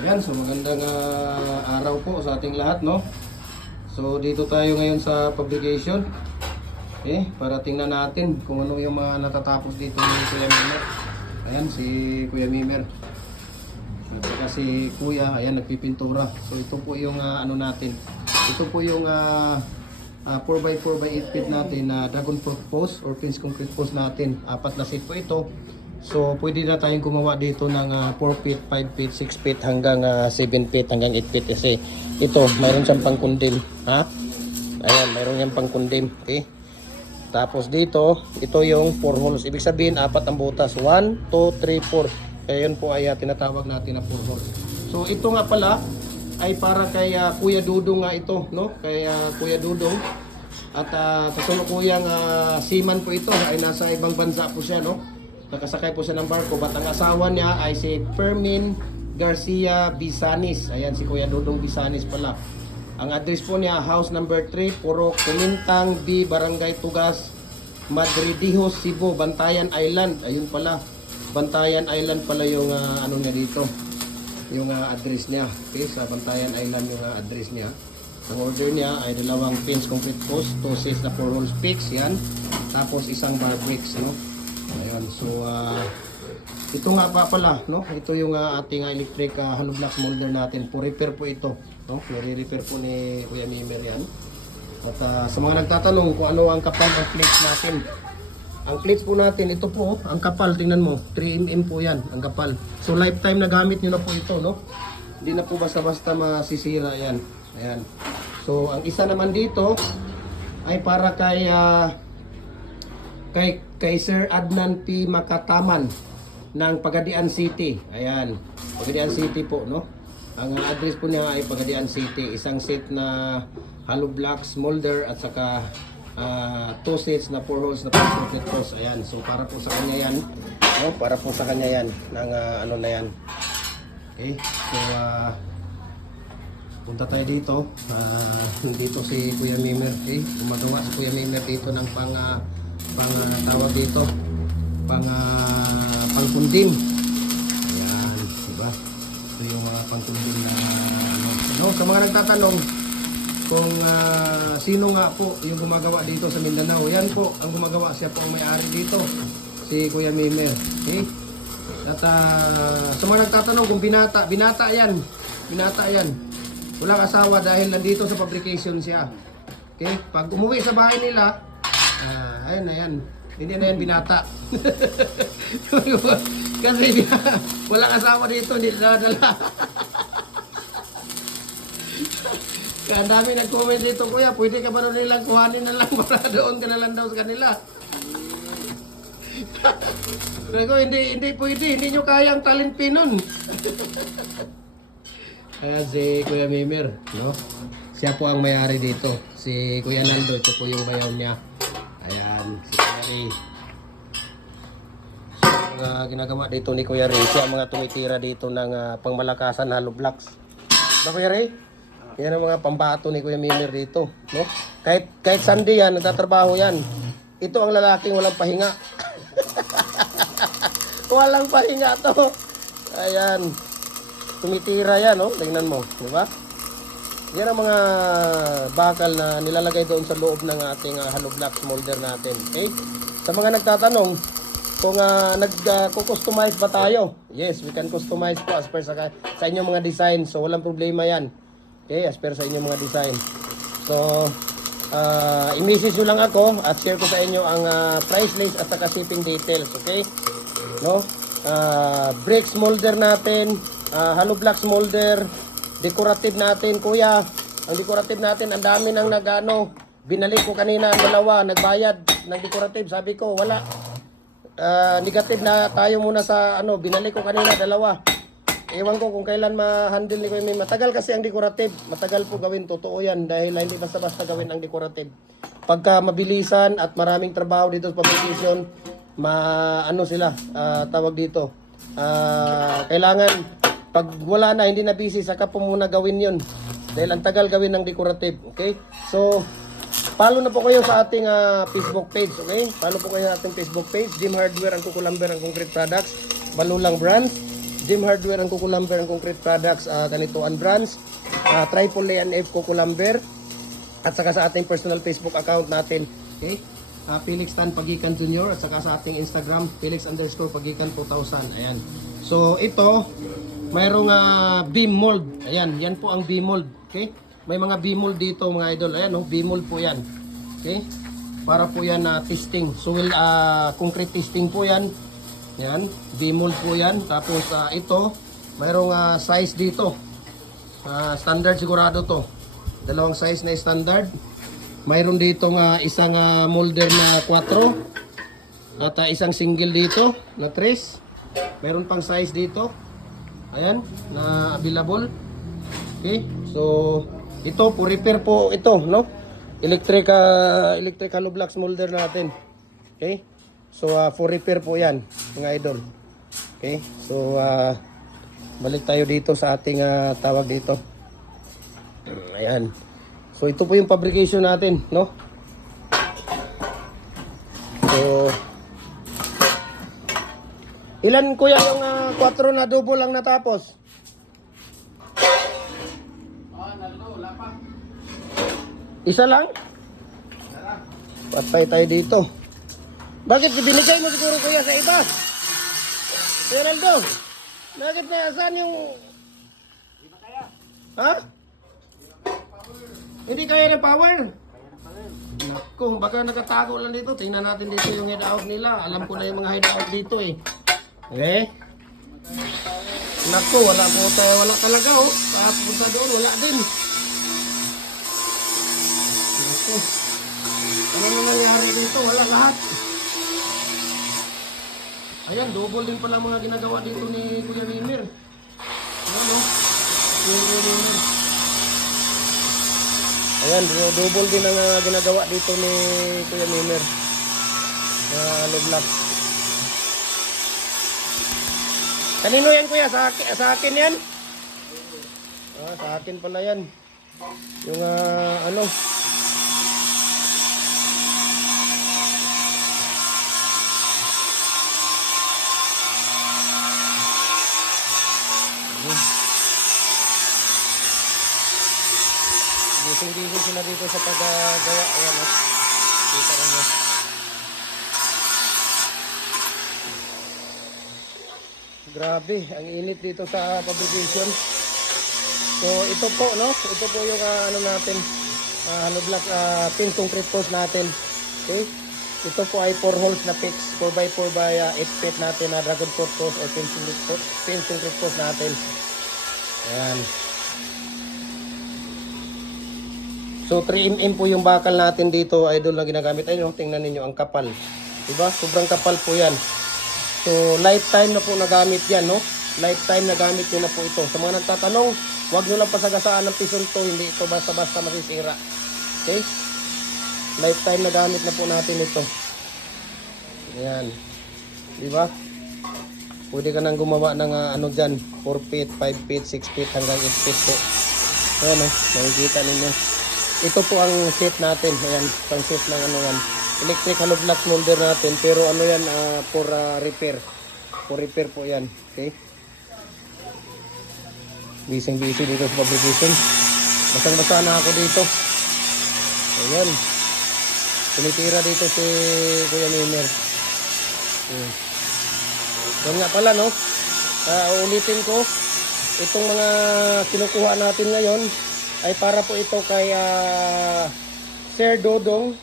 Ayan, so magandang araw po sa ating lahat, no? So dito tayo ngayon sa publication. Okay, para tingnan natin kung ano yung mga natatapos dito ni Kuya Mimer. Ayan, si Kuya Mimer. At saka si Kuya, ayan, nagpipintura. So ito po yung ano natin. Ito po yung 4x4x8 feet natin na dragon fruit post or pins concrete post natin. Apat na set po ito. So pwede na tayong gumawa dito ng 4 feet, 5 feet, 6 feet hanggang 7 feet hanggang 8 feet kasi ito mayroon siyang pangkundim, ha? Ayan, mayroon siyang pangkundim, okay? Tapos dito, ito yung 4 holes. Ibig sabihin apat ang butas. 1, 2, 3, 4. Kaya yun po ay tinatawag natin na 4 holes. So ito nga pala ay para kay Kuya Dudong nga ito, no? Kay Kuya Dudong. At kasulukuyang seaman po ito ay nasa ibang bansa po siya, no? Nakasakay po siya ng barko. But ang asawa niya ay si Fermin Garcia Bisanis. Ayan, si Kuya Dudong Bisanis pala. Ang address po niya, house number 3, Puro Kumintang B, Barangay Tugas, Madridijos, Cebu, Bantayan Island. Ayun pala, Bantayan Island pala yung ano niya dito, yung address niya. Okay, sa Bantayan Island yung address niya. Ang order niya ay dalawang pins concrete post, 2 sets na 4 holes fix, yan. Tapos isang bar bricks, no? Ayun, so ito nga pa pala, no? Ito yung ating electric hollow blocks molder natin. For repair po ito, no? I-repair po ni Kuya Mimer yan. At sa mga nagtatanong kung ano ang kapal ng plates natin. Ang plates po natin, ito po, ang kapal, tingnan mo, 3mm po yan, ang kapal. So lifetime na gamit nyo na po ito, no? Hindi na po basta-basta masisira yan. Ayan. So ang isa naman dito ay para kay Sir Adnan P. Makataman ng Pagadian City. Ayan, Pagadian City po, no? Ang address po niya ay Pagadian City. Isang set na hollow blocks molder at saka 2 sets na 4 holes na concrete post. Ayan, so para po sa kanya yan, no? Para po sa kanya yan ng ano na yan. Okay, so punta tayo dito. Dito si Kuya Mimer. Okay, gumagawa si Kuya Mimer dito ng tawag dito pangkundim. Ayan, diba? Ito yung mga pangkundim na ano. Sa mga nagtatanong kung sino nga po yung gumagawa dito sa Mindanao, yan po ang gumagawa, siya po ang may-ari dito, si Kuya Mimer. Okay? At sa mga nagtatanong kung binata yan, walang asawa dahil nandito sa fabrication siya. Okay? Pag umuwi sa bahay nila, ayan na yan. Hindi na yan binata. Kasi walang asawa dito, hindi nadala. Kaya ang dami nag-comment dito, Kuya, pwede ka ba nilang kuhanin na lang para doon ka na lang daw sa kanila. Sabi ko, hindi pwede, hindi nyo kaya ang talent pinon. Ayan si Kuya Mimer, no? Siya po ang may-ari dito. Si Kuya Naldo, ito po yung bayaw niya. Ayan, si Kuya Ray. So, ang ginagawa dito ni Kuya Ray, siya ang mga tumitira dito ng pangmalakasan hollow blocks. Ba Kuya Ray? Yan ang mga pambato ni Kuya Mimer dito, no? Kahit Sunday yan, nagtatrabaho yan. Ito ang lalaking walang pahinga. Walang pahinga to. Ayan. Tumitira yan, no? Tingnan mo, di ba? Yan ang mga bakal na nilalagay doon sa loob ng ating hollow blocks molder natin. Okay? Sa mga nagtatanong kung nag-customize ba tayo? Yes, we can customize po as per sa inyong mga design. So walang problema yan. Okay, as per sa inyong mga design. So i-message nyo lang ako at share ko sa inyo ang price list at saka shipping details. Okay? No? Bricks molder natin, hollow blocks molder, decorative natin, Kuya. Ang decorative natin, ang dami nang nagano. Binalik ko kanina ang dalawa, nagbayad ng decorative. Sabi ko, wala. Negative na tayo muna sa ano, binalik ko kanina dalawa. Ewan ko kung kailan ma-handle ni Kuya Mimer. Matagal kasi ang decorative. Matagal po gawin, totoo yan. Dahil hindi basta-basta gawin ang decorative. Pagka mabilisan at maraming trabaho dito sa publication, ano sila, tawag dito. Kailangan pag wala na, hindi na busy, saka po muna gawin yun. Dahil ang tagal gawin ng decorative. Okay? So, follow na po kayo sa ating Facebook page. Okay? Follow po kayo sa ating Facebook page. Jim Hardware, ang Kukulamber, ang Concrete Products. Balulang Brand. Gym Hardware ang Kuko Lumber and Concrete Products, ganito ang brands, Triple A and F Kuko Lumber, at saka sa ating personal Facebook account natin, okay? Felix Tan Pagikan Jr. at saka sa ating Instagram, Felix_Pagikan 2000. Ayan. So ito, mayroong beam mold. Ayan, yan po ang beam mold. Okay? May mga beam mold dito mga idol. Ayan, beam mold po yan. Okay? Para po yan testing. So concrete testing po yan. Yan, beam mold po yan. Tapos ito, mayroong size dito. Standard sigurado to. Dalawang size na standard. Mayroon dito isang molder na 4 at isang single dito na 3. Mayroon pang size dito. Ayan, na available. Okay, so ito po repair po ito, no? Electric hollow blocks molder natin. Okay? So for repair po 'yan, mga idol. Okay? So balik tayo dito sa ating tawag dito. Ayan. So ito po yung fabrication natin, no? So ilan kuya yung 4 na double lang natapos? Isa lang? Patay tayo dito. Bakit binigay mo siguro kuya sa iba? Ronaldo, bakit na saan yung... Ha? Hindi kaya ng power? Naku, baka nakatago lang dito. Tingnan natin dito yung hideout nila. Alam ko na yung mga hideout dito eh. Okay? Naku, wala po tayo. Wala talaga oh. Punta doon, wala din. Naku. Ano na nangyari dito? Wala lahat. Ayan, double din pala mga ginagawa dito ni Kuya Mimir. Ayan o. Kuya Mimir. Ayan, double din ang ginagawa dito ni Kuya Mimir. Loblak. Kanino yan kuya? Sa akin yan? Sa akin pala yan. Yung ano. Gising-gising sila dito sa paggawa. Ayan o. Kita rin nyo. Grabe, ang init dito sa fabrication. So ito po, no? Ito po yung ano natin, hollow block pin concrete post natin. Okay? Ito po ay 4 holes na fix, 4x4 by 8 feet natin na dragon post or pin concrete post natin. Ayan. So 3mm po yung bakal natin dito, idol, na ginagamit. Ayun, tingnan niyo ang kapal. Diba? Sobrang kapal po yan. So, lifetime na po nagamit yan, no? Lifetime nagamit nyo na po ito. Sa mga nagtatanong, huwag nyo lang pasagasaan ng pison to. Hindi ito basta-basta masisira. Okay? Lifetime nagamit na po natin ito. Ayan. Diba? Pwede ka nang gumawa ng ano dyan. 4 feet, 5 feet, 6 feet, hanggang 8 feet po. Ayan, no? Makikita ninyo. Ito po ang set natin. Ayan, pang set ng ano yan. Electric hollow block molder natin, pero ano yan, for repair. For repair po yan. Okay? Busy dito sa fabrication. Basang-basa na ako dito. Ayan. Tumitira dito si Kuya Mimir. Yan nga pala, no? Uulitin ko, itong mga kinukuha natin ngayon ay para po ito kay Sir Dodong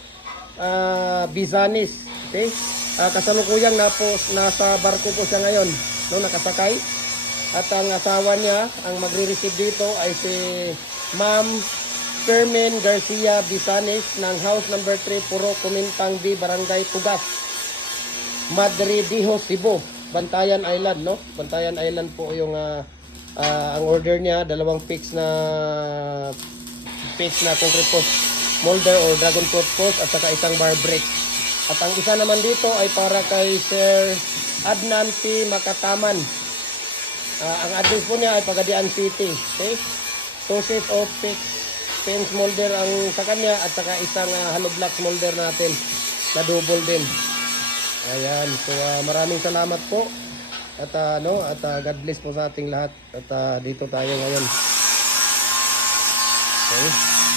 Bizanis. Okay? Kasalukuyang nasa barko po siya ngayon, no, nakasakay. At ang asawa niya, ang magre-receive dito ay si Ma'am Carmen Garcia Bizanis ng house number 3, Puro Kumintang B, Barangay Tugas, Madre Dijo, Cebu, Bantayan Island, no? Bantayan Island po yung ang order niya, dalawang fix na concrete post molder or dragon fruit post at saka isang bar brick. At ang isa naman dito ay para kay Sir Adnan P. Makataman. Ang address po niya ay Pagadian City. Okay? 2 sets of fix fence molder ang sa kanya at saka isang hollow block molder natin na double din. Ayan. So maraming salamat po. At God bless po sa ating lahat. At dito tayo ngayon. Okay.